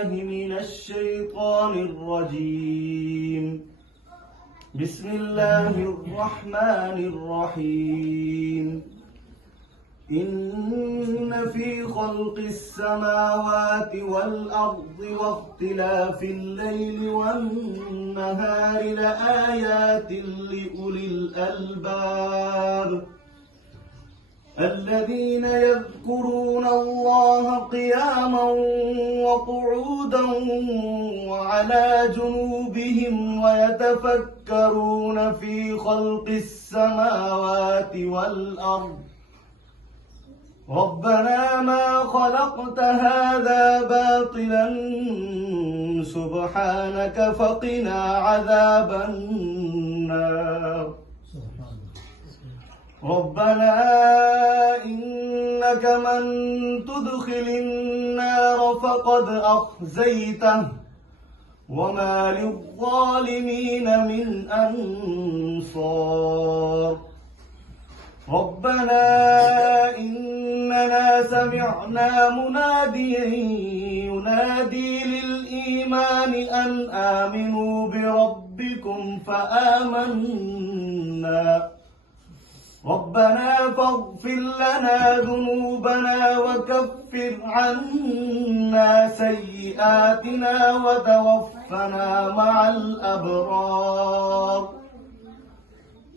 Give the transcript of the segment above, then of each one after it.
بالله من الشيطان الرجيم. بسم الله الرحمن الرحيم. إن في خلق السماوات والأرض واختلاف الليل والنهار لآيات لأولي الألباب الذين يذكرون الله قياما وقعودا وعلى جنوبهم ويتفكرون في خلق السماوات والأرض ربنا ما خلقت هذا باطلا سبحانك فقنا عذاب النار. ربنا إنك من تدخل النار فقد أخزيته وما للظالمين من أنصار. ربنا إننا سمعنا مناديا ينادي للإيمان أن آمنوا بربكم فآمنا. ربنا فاغفر لنا ذنوبنا وكفر عنا سيئاتنا وتوفنا مع الأبرار.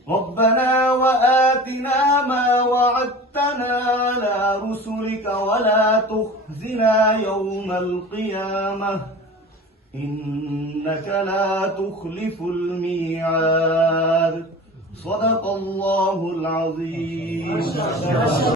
ربنا وآتنا ما وعدتنا على رسلك ولا تخزنا يوم القيامة إنك لا تخلف الميعاد. صدق الله العظيم.